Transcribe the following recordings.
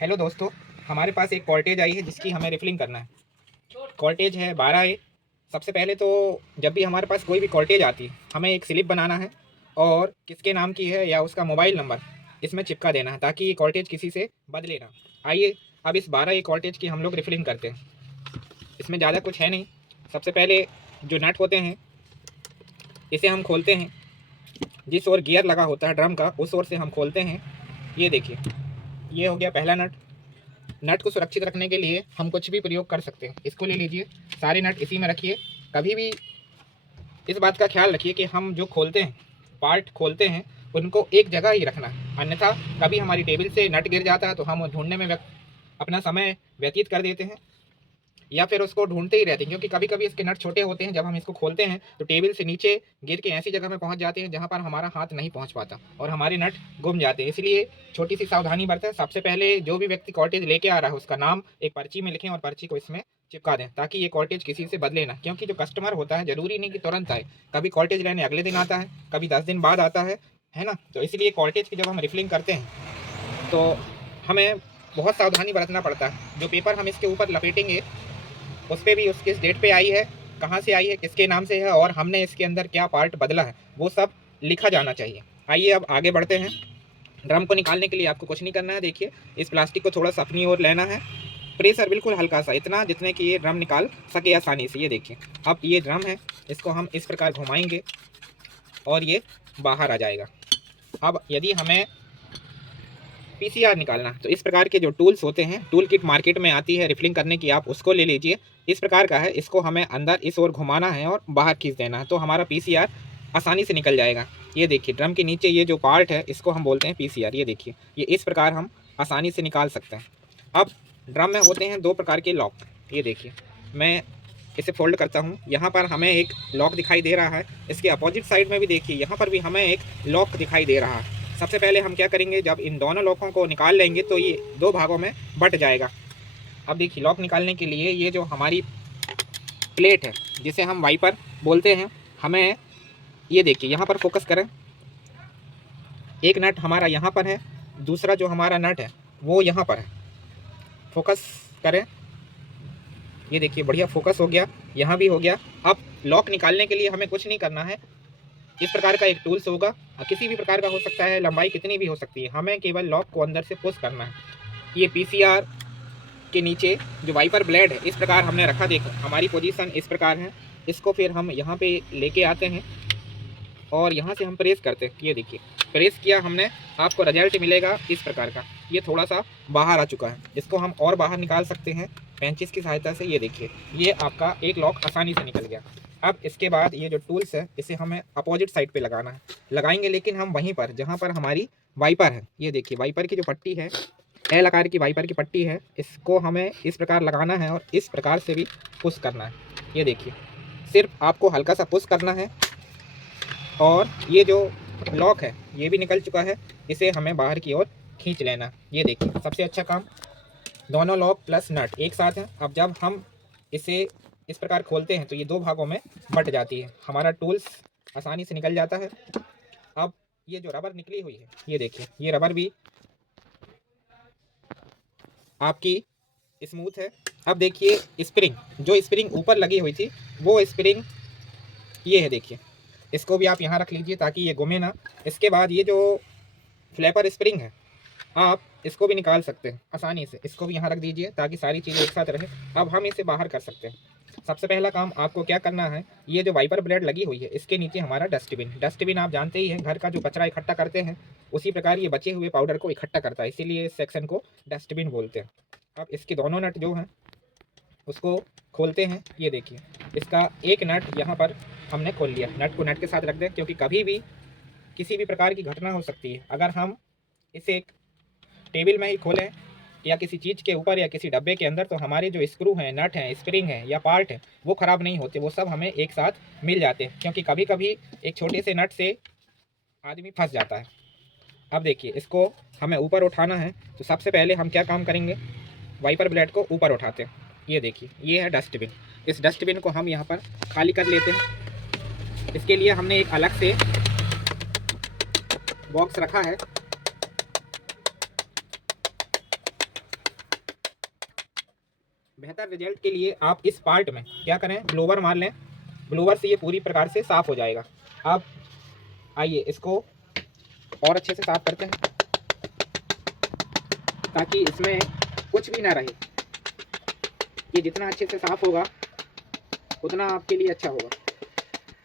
Hello दोस्तों, हमारे पास एक कॉर्टेज आई है जिसकी हमें रिफिलिंग करना है। कॉर्टेज है 12A। सबसे पहले तो जब भी हमारे पास कोई भी कॉर्टेज आती है, हमें एक स्लिप बनाना है और किसके नाम की है या उसका मोबाइल नंबर इसमें चिपका देना है ताकि ये कॉर्टेज किसी से बदले ना। आइए अब इस 12A कॉर्टेज की हम लोग रिफिलिंग करते हैं। इसमें ज़्यादा कुछ है नहीं। सबसे पहले जो नट होते हैं इसे हम खोलते हैं। जिस ओर गियर लगा होता है ड्रम का उस ओर से हम खोलते हैं। ये देखिए, ये हो गया पहला नट। नट को सुरक्षित रखने के लिए हम कुछ भी प्रयोग कर सकते हैं। इसको ले लीजिए, सारे नट इसी में रखिए। कभी भी इस बात का ख्याल रखिए कि हम जो खोलते हैं, पार्ट खोलते हैं, उनको एक जगह ही रखना है। अन्यथा कभी हमारी टेबल से नट गिर जाता है तो हम ढूंढने में अपना समय व्यतीत कर देते हैं या फिर उसको ढूंढते ही रहते हैं, क्योंकि कभी कभी इसके नट छोटे होते हैं। जब हम इसको खोलते हैं तो टेबल से नीचे गिर के ऐसी जगह में पहुंच जाते हैं जहां पर हमारा हाथ नहीं पहुंच पाता और हमारे नट गुम जाते हैं। इसलिए छोटी सी सावधानी बरतें। सबसे पहले जो भी व्यक्ति कॉर्टेज लेके आ रहा है उसका नाम एक पर्ची में लिखें और पर्ची को इसमें चिपका दें ताकि ये कॉर्टेज किसी से बदले ना। क्योंकि जो कस्टमर होता है जरूरी नहीं कि तुरंत आए, कभी कॉर्टेज लेने अगले दिन आता है, कभी 10 दिन बाद आता है ना। तो इसलिए कॉर्टेज की जब हम रिफिलिंग करते हैं तो हमें बहुत सावधानी बरतना पड़ता है। जो पेपर हम इसके ऊपर लपेटेंगे उस पर भी उस किस डेट पे आई है, कहाँ से आई है, किसके नाम से है और हमने इसके अंदर क्या पार्ट बदला है, वो सब लिखा जाना चाहिए। आइए अब आगे बढ़ते हैं। ड्रम को निकालने के लिए आपको कुछ नहीं करना है। देखिए, इस प्लास्टिक को थोड़ा सा अपनी ओर लेना है। प्रेशर बिल्कुल हल्का सा, इतना जितने कि ये ड्रम निकाल सके आसानी से। ये देखिए, अब ये ड्रम है, इसको हम इस प्रकार घुमाएंगे और ये बाहर आ जाएगा। अब यदि हमें पीसीआर निकालना तो इस प्रकार के जो टूल्स होते हैं, टूल किट मार्केट में आती है रिफिलिंग करने की, आप उसको ले लीजिए। इस प्रकार का है, इसको हमें अंदर इस ओर घुमाना है और बाहर खींच देना है तो हमारा पीसीआर आसानी से निकल जाएगा। ये देखिए, ड्रम के नीचे ये जो पार्ट है इसको हम बोलते हैं पीसीआर। ये देखिए, ये इस प्रकार हम आसानी से निकाल सकते हैं। अब ड्रम में होते हैं दो प्रकार के लॉक। ये देखिए, मैं इसे फोल्ड करता हूँ। यहाँ पर हमें एक लॉक दिखाई दे रहा है, इसके अपोजिट साइड में भी देखिए, यहाँ पर भी हमें एक लॉक दिखाई दे रहा है। सबसे पहले हम क्या करेंगे, जब इन दोनों लॉकों को निकाल लेंगे तो ये दो भागों में बट जाएगा। अब देखिए, लॉक निकालने के लिए ये जो हमारी प्लेट है जिसे हम वाइपर बोलते हैं, हमें ये देखिए यहाँ पर फोकस करें। एक नट हमारा यहाँ पर है, दूसरा जो हमारा नट है वो यहाँ पर है। फोकस करें, ये देखिए बढ़िया फोकस हो गया, यहाँ भी हो गया। अब लॉक निकालने के लिए हमें कुछ नहीं करना है। इस प्रकार का एक टूल्स होगा, किसी भी प्रकार का हो सकता है, लंबाई कितनी भी हो सकती है। हमें केवल लॉक को अंदर से पुश करना है। ये पीसीआर के नीचे जो वाइपर ब्लेड है इस प्रकार हमने रखा, देखो हमारी पोजीशन इस प्रकार है। इसको फिर हम यहाँ पे लेके आते हैं और यहाँ से हम प्रेस करते हैं। ये देखिए, प्रेस किया हमने, आपको रिजल्ट मिलेगा इस प्रकार का। ये थोड़ा सा बाहर आ चुका है, इसको हम और बाहर निकाल सकते हैं पेंचिस की सहायता से। ये देखिए, ये आपका एक लॉक आसानी से निकल गया। अब इसके बाद ये जो टूल्स है इसे हमें अपोजिट साइड पे लगाना है। लगाएंगे लेकिन हम वहीं पर जहाँ पर हमारी वाइपर है। ये देखिए, वाइपर की जो पट्टी है, एल आकार की वाइपर की पट्टी है, इसको हमें इस प्रकार लगाना है और इस प्रकार से भी पुश करना है। ये देखिए, सिर्फ आपको हल्का सा पुश करना है और ये जो लॉक है ये भी निकल चुका है, इसे हमें बाहर की ओर खींच लेना। ये देखिए, सबसे अच्छा काम, दोनों लॉक प्लस नट एक साथ हैं। अब जब हम इसे इस प्रकार खोलते हैं तो ये दो भागों में बट जाती है, हमारा टूल्स आसानी से निकल जाता है। अब ये जो रबर निकली हुई है, ये देखिए, ये रबर भी आपकी स्मूथ है। अब देखिए, स्प्रिंग, जो स्प्रिंग ऊपर लगी हुई थी वो स्प्रिंग ये है, देखिए इसको भी आप यहाँ रख लीजिए ताकि ये घूमे ना। इसके बाद ये जो फ्लैपर स्प्रिंग है, आप इसको भी निकाल सकते हैं आसानी से। इसको भी यहाँ रख दीजिए ताकि सारी चीज़ें एक साथ रहे। अब हम इसे बाहर कर सकते हैं। सबसे पहला काम आपको क्या करना है, ये जो वाइपर ब्लेड लगी हुई है इसके नीचे हमारा डस्टबिन। डस्टबिन आप जानते ही हैं, घर का जो कचरा इकट्ठा करते हैं उसी प्रकार ये बचे हुए पाउडर को इकट्ठा करता है, इसीलिए इस सेक्शन को डस्टबिन बोलते हैं। अब इसके दोनों नट जो हैं उसको खोलते हैं। ये देखिए, इसका एक नट यहाँ पर हमने खोल लिया। नट को नट के साथ रख दें क्योंकि कभी भी किसी भी प्रकार की घटना हो सकती है। अगर हम इसे एक टेबल में ही खोलें या किसी चीज़ के ऊपर या किसी डब्बे के अंदर तो हमारे जो स्क्रू हैं, नट हैं, स्प्रिंग हैं या पार्ट हैं वो ख़राब नहीं होते, वो सब हमें एक साथ मिल जाते हैं। क्योंकि कभी कभी एक छोटे से नट से आदमी फंस जाता है। अब देखिए, इसको हमें ऊपर उठाना है तो सबसे पहले हम क्या काम करेंगे, वाइपर ब्लेड को ऊपर उठाते हैं। ये देखिए, ये है डस्टबिन। इस डस्टबिन को हम यहाँ पर खाली कर लेते हैं। इसके लिए हमने एक अलग से बॉक्स रखा है। बेहतर रिजल्ट के लिए आप इस पार्ट में क्या करें, ब्लोवर मार लें। ब्लोवर से ये पूरी प्रकार से साफ़ हो जाएगा। अब आइए इसको और अच्छे से साफ़ करते हैं ताकि इसमें कुछ भी ना रहे। ये जितना अच्छे से साफ़ होगा उतना आपके लिए अच्छा होगा।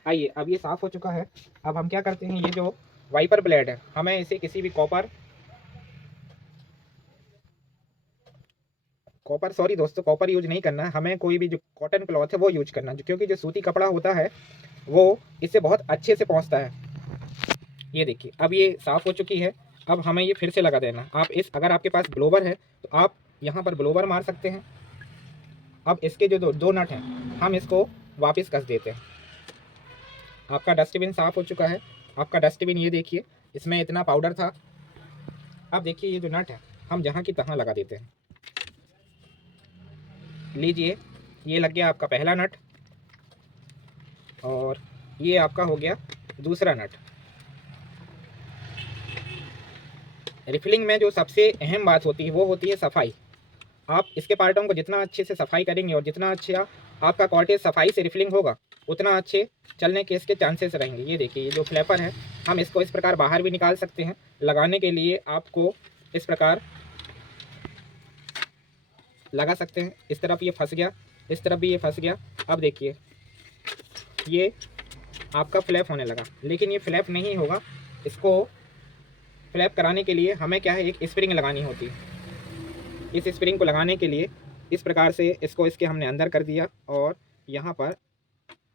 आइए अब ये साफ़ हो चुका है। अब हम क्या करते हैं, ये जो वाइपर ब्लेड है हमें इसे किसी भी कॉपर यूज नहीं करना है। हमें कोई भी जो कॉटन क्लॉथ है वो यूज करना है, क्योंकि जो सूती कपड़ा होता है वो इससे बहुत अच्छे से पहुँचता है। ये देखिए अब ये साफ़ हो चुकी है। अब हमें ये फिर से लगा देना। आप अगर आपके पास ब्लोवर है तो आप यहाँ पर ब्लोवर मार सकते हैं। अब इसके जो दो नट हैं हम इसको वापस कस देते हैं। आपका डस्टबिन साफ़ हो चुका है। आपका डस्टबिन ये देखिए, इसमें इतना पाउडर था। अब देखिए ये जो नट है हम जहाँ की तहाँ लगा देते हैं। लीजिए, ये लग गया आपका पहला नट और ये आपका हो गया दूसरा नट। रिफिलिंग में जो सबसे अहम बात होती है वो होती है सफाई। आप इसके पार्टों को जितना अच्छे से सफाई करेंगे और जितना अच्छा आपका कॉर्टेज सफाई से रिफिलिंग होगा उतना अच्छे चलने के इसके चांसेस रहेंगे। ये देखिए ये जो फ्लैपर है हम इसको इस प्रकार बाहर भी निकाल सकते हैं। लगाने के लिए आपको इस प्रकार लगा सकते हैं। इस तरफ ये फंस गया, इस तरफ भी ये फंस गया। अब देखिए ये आपका फ्लैप होने लगा, लेकिन ये फ्लैप नहीं होगा। इसको फ्लैप कराने के लिए हमें क्या है, एक स्प्रिंग लगानी होती है। इस स्प्रिंग को लगाने के लिए इस प्रकार से इसको इसके हमने अंदर कर दिया और यहाँ पर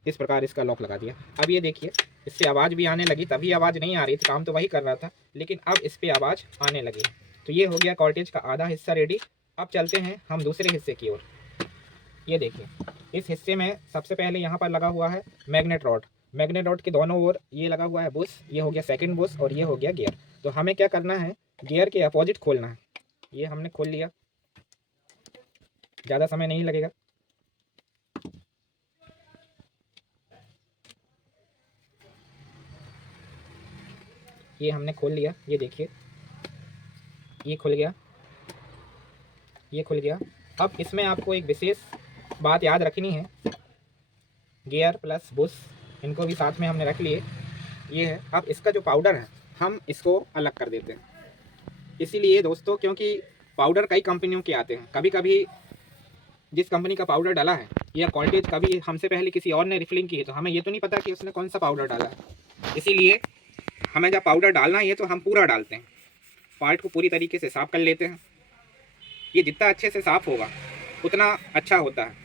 इस प्रकार इसका लॉक लगा दिया। अब ये देखिए इससे आवाज़ भी आने लगी। तभी आवाज़ नहीं आ रही थी, काम तो वही कर रहा था, लेकिन अब इस पर आवाज़ आने लगी। तो ये हो गया कॉर्टेज का आधा हिस्सा रेडी। अब चलते हैं हम दूसरे हिस्से की ओर। ये देखिए इस हिस्से में सबसे पहले यहाँ पर लगा हुआ है मैग्नेट रॉड। मैग्नेट रॉड के दोनों ओर ये लगा हुआ है बुश। ये हो गया सेकंड बुश और ये हो गया गियर। तो हमें क्या करना है, गियर के अपोजिट खोलना है। ये हमने खोल लिया, ज़्यादा समय नहीं लगेगा। ये हमने खोल लिया। ये देखिए ये खुल गया, ये खुल गया। अब इसमें आपको एक विशेष बात याद रखनी है, गियर प्लस बुश इनको भी साथ में हमने रख लिए। ये है। अब इसका जो पाउडर है हम इसको अलग कर देते हैं। इसीलिए दोस्तों, क्योंकि पाउडर कई कंपनियों के आते हैं, कभी कभी जिस कंपनी का पाउडर डाला है या कॉल्टेज कभी हमसे पहले किसी और ने रिफिलिंग की है तो हमें ये तो नहीं पता कि उसने कौन सा पाउडर डाला है। इसीलिए हमें जब पाउडर डालना है तो हम पूरा डालते हैं, पार्ट को पूरी तरीके से साफ़ कर लेते हैं। ये जितना अच्छे से साफ़ होगा उतना अच्छा होता है।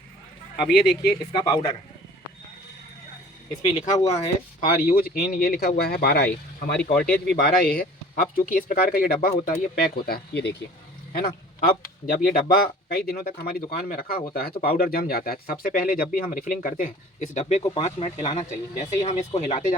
अब ये देखिए इसका पाउडर है, इस पर लिखा हुआ है फॉर यूज इन, ये लिखा हुआ है 12A। हमारी कॉल्टेज भी 12A है। अब चूँकि इस प्रकार का ये डब्बा होता है, ये पैक होता है, ये देखिए, है ना। अब जब ये डब्बा कई दिनों तक हमारी दुकान में रखा होता है तो पाउडर जम जाता है। सबसे पहले जब भी हम रिफिलिंग करते हैं इस डब्बे को 5 मिनट हिलाना चाहिए। जैसे ही हम इसको हिलाते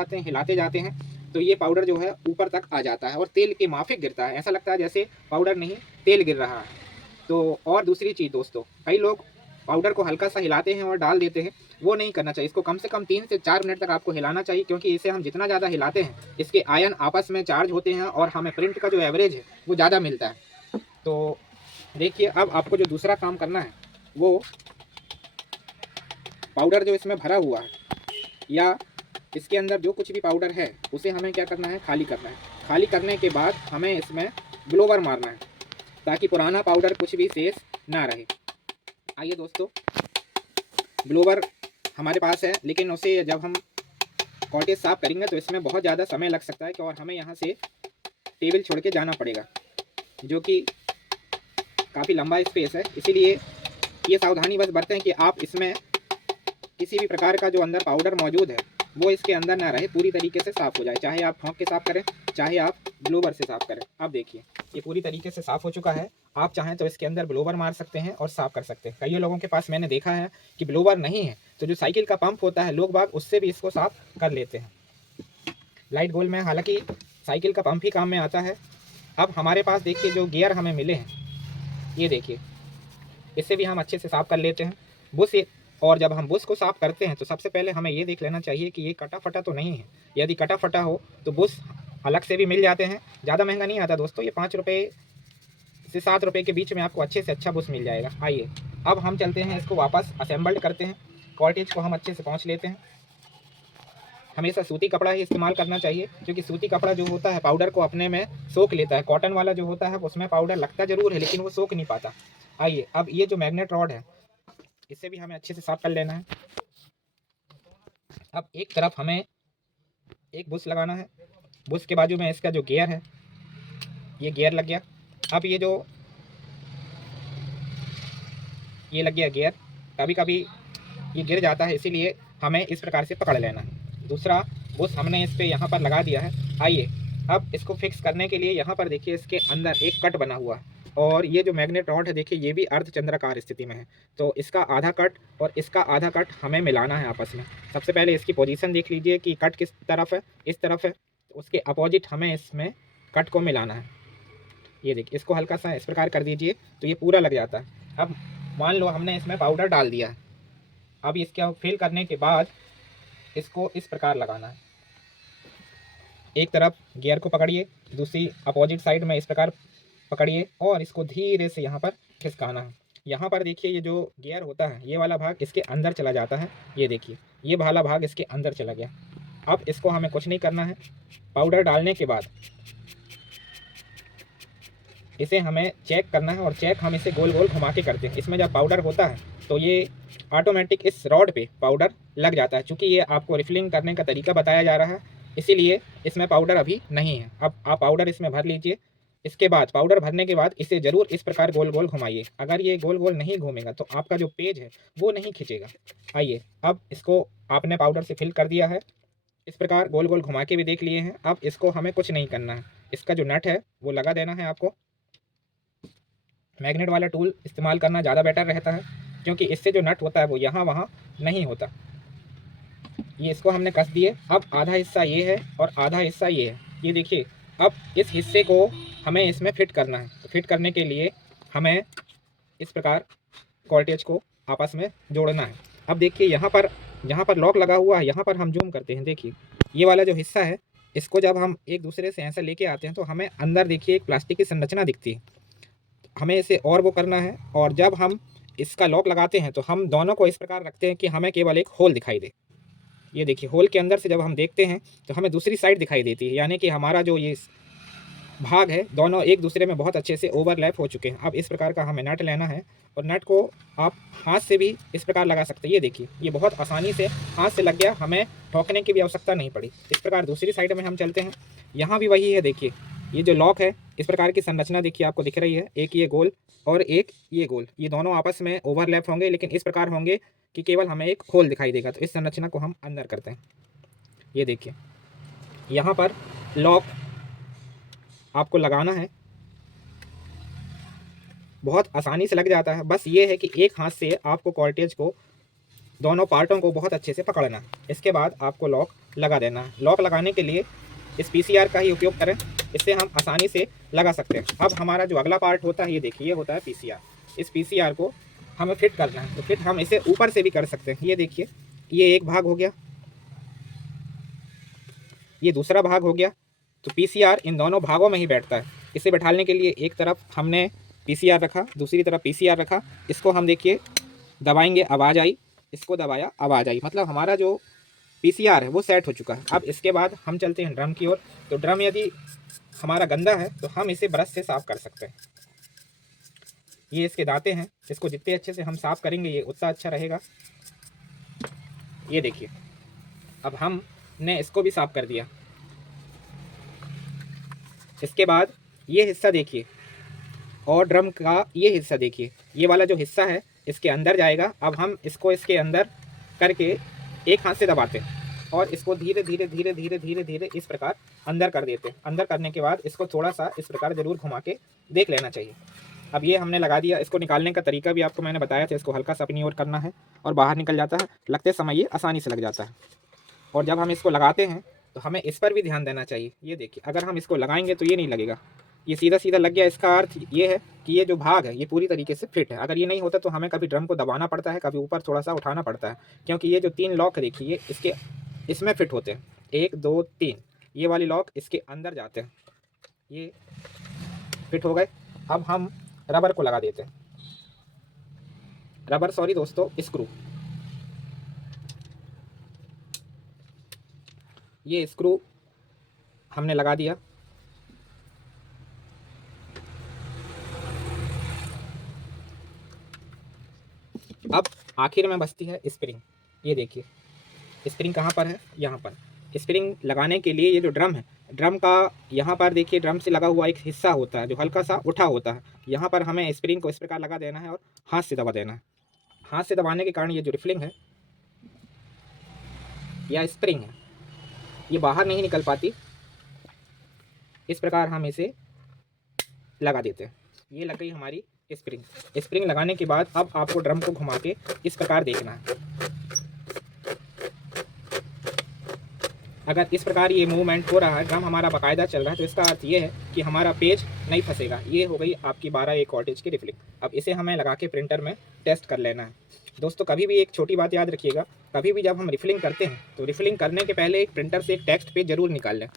जाते हैं तो ये पाउडर जो है ऊपर तक आ जाता है और तेल के माफिक गिरता है। ऐसा लगता है जैसे पाउडर नहीं तेल गिर रहा है। तो और दूसरी चीज़ दोस्तों, कई लोग पाउडर को हल्का सा हिलाते हैं और डाल देते हैं, वो नहीं करना चाहिए। इसको कम से कम 3 से 4 मिनट तक आपको हिलाना चाहिए, क्योंकि इसे हम जितना ज़्यादा हिलाते हैं इसके आयन आपस में चार्ज होते हैं और हमें प्रिंट का जो एवरेज है वो ज़्यादा मिलता है। तो देखिए अब आपको जो दूसरा काम करना है वो पाउडर जो इसमें भरा हुआ है या इसके अंदर जो कुछ भी पाउडर है उसे हमें क्या करना है, खाली करना है। खाली करने के बाद हमें इसमें ब्लोवर मारना है ताकि पुराना पाउडर कुछ भी शेष ना रहे। आइए दोस्तों, ब्लोवर हमारे पास है, लेकिन उसे जब हम कॉर्टेज साफ़ करेंगे तो इसमें बहुत ज़्यादा समय लग सकता है और हमें यहाँ से टेबल छोड़ के जाना पड़ेगा, जो कि काफ़ी लंबा स्पेस है। इसीलिए ये सावधानी बस बरतें कि आप इसमें किसी भी प्रकार का जो अंदर पाउडर मौजूद है वो इसके अंदर ना रहे, पूरी तरीके से साफ़ हो जाए। चाहे आप ठोंक के साफ़ करें, चाहे आप ब्लोवर से साफ़ करें। अब देखिए ये पूरी तरीके से साफ़ हो चुका है। आप चाहें तो इसके अंदर ब्लोवर मार सकते हैं और साफ़ कर सकते हैं। कई लोगों के पास मैंने देखा है कि ब्लोवर नहीं है तो जो साइकिल का पंप होता है लोग बाग उससे भी इसको साफ़ कर लेते हैं। लाइट गोल्ड में हालांकि साइकिल का पंप ही काम में आता है। अब हमारे पास देखिए जो गियर हमें मिले हैं, ये देखिए इससे भी हम अच्छे से साफ़ कर लेते हैं बुश। और जब हम बुश को साफ़ करते हैं तो सबसे पहले हमें ये देख लेना चाहिए कि ये कटा फटा तो नहीं है। यदि कटा फटा हो तो बुश अलग से भी मिल जाते हैं, ज़्यादा महंगा नहीं आता दोस्तों, ये 5 रुपये से 7 रुपये के बीच में आपको अच्छे से अच्छा बुश मिल जाएगा। आइए अब हम चलते हैं, इसको वापस असेंबल्ड करते हैं। कॉर्टेज को हम अच्छे से पोंछ लेते हैं। हमेशा सूती कपड़ा ही इस्तेमाल करना चाहिए, क्योंकि सूती कपड़ा जो होता है पाउडर को अपने में सोख लेता है। कॉटन वाला जो होता है उसमें पाउडर लगता ज़रूर है लेकिन वो सोख नहीं पाता। आइए अब ये जो मैग्नेट रॉड है इससे भी हमें अच्छे से साफ कर लेना है। अब एक तरफ हमें एक बुश लगाना है, बुश के बाजू में इसका जो गियर है ये गियर लग गया। अब ये जो ये लग गया गियर, कभी कभी ये गिर जाता है इसीलिए हमें इस प्रकार से पकड़ लेना है। दूसरा बुश हमने इस पर यहाँ पर लगा दिया है। आइए अब इसको फिक्स करने के लिए यहाँ पर देखिए इसके अंदर एक कट बना हुआ है और ये जो मैग्नेट रॉड है देखिए ये भी अर्धचंद्राकार स्थिति में है। तो इसका आधा कट और इसका आधा कट हमें मिलाना है आपस में। सबसे पहले इसकी पोजीशन देख लीजिए कि कट किस तरफ है, इस तरफ है, तो उसके अपोजिट हमें इसमें कट को मिलाना है। ये देखिए इसको हल्का सा इस प्रकार कर दीजिए तो ये पूरा लग जाता है। अब मान लो हमने इसमें पाउडर डाल दिया है। अब इसके फिल करने के बाद इसको इस प्रकार लगाना है। एक तरफ गियर को पकड़िए, दूसरी अपोजिट साइड में इस प्रकार पकड़िए और इसको धीरे से यहाँ पर खिसकाना है। यहाँ पर देखिए ये जो गियर होता है ये वाला भाग इसके अंदर चला जाता है। ये देखिए ये वाला भाग इसके अंदर चला गया। अब इसको हमें कुछ नहीं करना है। पाउडर डालने के बाद इसे हमें चेक करना है और चेक हम इसे गोल गोल घुमा के करते हैं। इसमें जब पाउडर होता है तो ये ऑटोमेटिक इस रॉड पे पाउडर लग जाता है। चूँकि ये आपको रिफिलिंग करने का तरीका बताया जा रहा है इसीलिए इसमें पाउडर अभी नहीं है। अब आप पाउडर इसमें भर लीजिए। इसके बाद पाउडर भरने के बाद इसे ज़रूर इस प्रकार गोल गोल घुमाइए। अगर ये गोल गोल नहीं घूमेगा तो आपका जो पेज है वो नहीं खींचेगा। आइए अब इसको आपने पाउडर से फिल कर दिया है, इस प्रकार गोल गोल घुमा के भी देख लिए हैं। अब इसको हमें कुछ नहीं करना है, इसका जो नट है वो लगा देना है। आपको मैग्नेट वाला टूल इस्तेमाल करना ज़्यादा बेटर रहता है क्योंकि इससे जो नट होता है वो यहाँ वहाँ नहीं होता। ये इसको हमने कस दिए। अब आधा हिस्सा ये है और आधा हिस्सा ये है। ये देखिए अब इस हिस्से को हमें इसमें फिट करना है। तो फिट करने के लिए हमें इस प्रकार कॉर्टेज को आपस में जोड़ना है। अब देखिए यहाँ पर लॉक लगा हुआ है, यहाँ पर हम जूम करते हैं। देखिए ये वाला जो हिस्सा है इसको जब हम एक दूसरे से ऐसा लेके आते हैं तो हमें अंदर देखिए एक प्लास्टिक की संरचना दिखती है। हमें इसे और वो करना है और जब हम इसका लॉक लगाते हैं तो हम दोनों को इस प्रकार रखते हैं कि हमें केवल एक होल दिखाई दे। ये देखिए होल के अंदर से जब हम देखते हैं तो हमें दूसरी साइड दिखाई देती है, यानी कि हमारा जो ये भाग है दोनों एक दूसरे में बहुत अच्छे से ओवरलैप हो चुके हैं। अब इस प्रकार का हमें नट लेना है और नट को आप हाथ से भी इस प्रकार लगा सकते हैं। ये देखिए ये बहुत आसानी से हाथ से लग गया, हमें ठोकने की भी आवश्यकता नहीं पड़ी। इस प्रकार दूसरी साइड में हम चलते हैं, यहाँ भी वही है। देखिए ये जो लॉक है इस प्रकार की संरचना देखिए आपको दिख रही है, एक ये गोल और एक ये गोल, ये दोनों आपस में ओवरलैप होंगे लेकिन इस प्रकार होंगे कि केवल हमें एक होल दिखाई देगा। तो इस संरचना को हम अंदर करते हैं। ये देखिए यहाँ पर लॉक आपको लगाना है, बहुत आसानी से लग जाता है। बस ये है कि एक हाथ से आपको कॉर्टेज को दोनों पार्टों को बहुत अच्छे से पकड़ना है। इसके बाद आपको लॉक लगा देना है। लॉक लगाने के लिए इस पीसीआर का ही उपयोग करें, इससे हम आसानी से लगा सकते हैं। अब हमारा जो अगला पार्ट होता है ये देखिए, ये होता है पीसीआर। इस पीसीआर को हमें फिट करना है, तो फिट हम इसे ऊपर से भी कर सकते हैं। ये देखिए ये एक भाग हो गया, ये दूसरा भाग हो गया। तो पीसीआर इन दोनों भागों में ही बैठता है। इसे बैठाने के लिए एक तरफ हमने पीसीआर रखा, दूसरी तरफ पीसीआर रखा। इसको हम देखिए दबाएंगे, आवाज़ आई, इसको दबाया, आवाज़ आई, मतलब हमारा जो पीसीआर है वो सेट हो चुका है। अब इसके बाद हम चलते हैं ड्रम की ओर। तो ड्रम यदि हमारा गंदा है तो हम इसे ब्रश से साफ़ कर सकते हैं। ये इसके दांते हैं, इसको जितने अच्छे से हम साफ़ करेंगे ये उतना अच्छा रहेगा। ये देखिए अब हमने इसको भी साफ़ कर दिया। इसके बाद ये हिस्सा देखिए और ड्रम का ये हिस्सा देखिए, ये वाला जो हिस्सा है इसके अंदर जाएगा। अब हम इसको इसके अंदर करके एक हाथ से दबाते हैं और इसको धीरे धीरे धीरे धीरे धीरे धीरे इस प्रकार अंदर कर देते हैं। अंदर करने के बाद इसको थोड़ा सा इस प्रकार ज़रूर घुमा के देख लेना चाहिए। अब ये हमने लगा दिया। इसको निकालने का तरीका भी आपको मैंने बताया था। इसको हल्का सा अपनी ओर करना है और बाहर निकल जाता है। लगते समय ये आसानी से लग जाता है। और जब हम इसको लगाते हैं तो हमें इस पर भी ध्यान देना चाहिए। ये देखिए अगर हम इसको लगाएंगे तो ये नहीं लगेगा, ये सीधा सीधा लग गया। इसका अर्थ ये है कि ये जो भाग है ये पूरी तरीके से फिट है। अगर ये नहीं होता तो हमें कभी ड्रम को दबाना पड़ता है, कभी ऊपर थोड़ा सा उठाना पड़ता है, क्योंकि ये जो 3 लॉक देखिए इसके इसमें फिट होते हैं। 1 2 3 ये वाली लॉक इसके अंदर जाते हैं, ये फिट हो गए। अब हम रबर को लगा देते हैं, रबर सॉरी दोस्तों, स्क्रू। ये स्क्रू हमने लगा दिया। अब आखिर में बचती है स्प्रिंग। ये देखिए स्प्रिंग कहाँ पर है, यहाँ पर। स्प्रिंग लगाने के लिए ये जो ड्रम है, ड्रम का यहाँ पर देखिए ड्रम से लगा हुआ एक हिस्सा होता है जो हल्का सा उठा होता है। यहाँ पर हमें स्प्रिंग को इस प्रकार लगा देना है और हाथ से दबा देना है। हाथ से दबाने के कारण ये जो रिफिलिंग है या स्प्रिंग है ये बाहर नहीं निकल पाती। इस प्रकार हम इसे लगा देते हैं। ये लग गई हमारी स्प्रिंग। स्प्रिंग लगाने के बाद अब आपको ड्रम को घुमा के इस प्रकार देखना है। अगर इस प्रकार ये मूवमेंट हो रहा है, ड्रम हमारा बाकायदा चल रहा है, तो इसका अर्थ ये है कि हमारा पेज नहीं फंसेगा। ये हो गई आपकी 12A कॉर्टेज की रिफिलिंग। अब इसे हमें लगा के प्रिंटर में टेस्ट कर लेना है। दोस्तों कभी भी एक छोटी बात याद रखिएगा, कभी भी जब हम रिफिलिंग करते हैं तो रिफिलिंग करने के पहले एक प्रिंटर से एक टेक्स्ट पेज जरूर निकाल लें।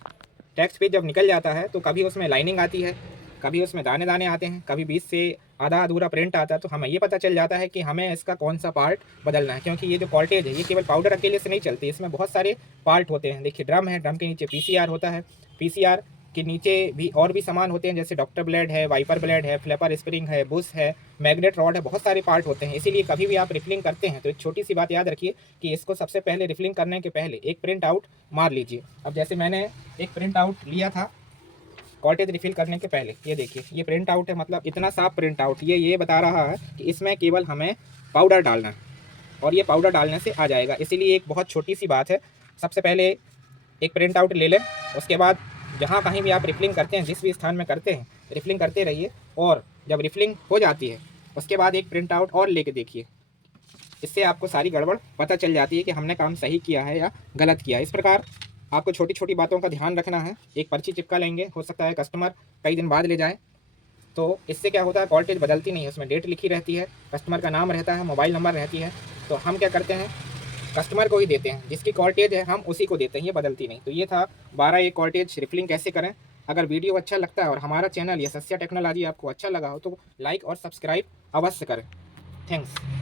टेक्स्ट पेज जब निकल जाता है तो कभी उसमें लाइनिंग आती है, कभी उसमें दाने दाने आते हैं, कभी बीच से आधा अधूरा प्रिंट आता है, तो हमें ये पता चल जाता है कि हमें इसका कौन सा पार्ट बदलना है। क्योंकि ये जो कॉर्टेज है ये केवल पाउडर अकेले से नहीं चलती, इसमें बहुत सारे पार्ट होते हैं। देखिए ड्रम है, ड्रम के नीचे पीसीआर होता है, पीसीआर के नीचे भी और भी सामान होते हैं, जैसे डॉक्टर ब्लेड है, वाइपर ब्लेड है, फ्लैपर स्प्रिंग है, बुश है, मैग्नेट रॉड है, बहुत सारे पार्ट होते हैं। इसीलिए कभी भी आप रिफिलिंग करते हैं तो एक छोटी सी बात याद रखिए कि इसको सबसे पहले रिफिलिंग करने के पहले एक प्रिंट आउट मार लीजिए। अब जैसे मैंने एक प्रिंट आउट लिया था कॉर्टेज रिफिल करने के पहले, ये देखिए ये प्रिंट आउट है, मतलब इतना साफ प्रिंट आउट। ये बता रहा है कि इसमें केवल हमें पाउडर डालना है और ये पाउडर डालने से आ जाएगा। इसीलिए एक बहुत छोटी सी बात है, सबसे पहले एक प्रिंट आउट ले लें, उसके बाद जहाँ कहीं भी आप रिफिलिंग करते हैं, जिस भी स्थान में करते हैं, रिफिलिंग करते रहिए और जब रिफिलिंग हो जाती है उसके बाद एक प्रिंट आउट और लेके देखिए। इससे आपको सारी गड़बड़ पता चल जाती है कि हमने काम सही किया है या गलत किया है। इस प्रकार आपको छोटी छोटी बातों का ध्यान रखना है। एक पर्ची चिपका लेंगे, हो सकता है कस्टमर कई दिन बाद ले जाए, तो इससे क्या होता है कॉर्टेज बदलती नहीं है, उसमें डेट लिखी रहती है, कस्टमर का नाम रहता है, मोबाइल नंबर रहती है। तो हम क्या करते हैं कस्टमर को ही देते हैं, जिसकी कॉर्टेज है हम उसी को देते हैं, ये बदलती नहीं। तो ये था 12A कॉर्टेज रिफिलिंग कैसे करें। अगर वीडियो अच्छा लगता है और हमारा चैनल यशस्या टेक्नोलॉजी आपको अच्छा लगा हो तो लाइक और सब्सक्राइब अवश्य करें। थैंक्स।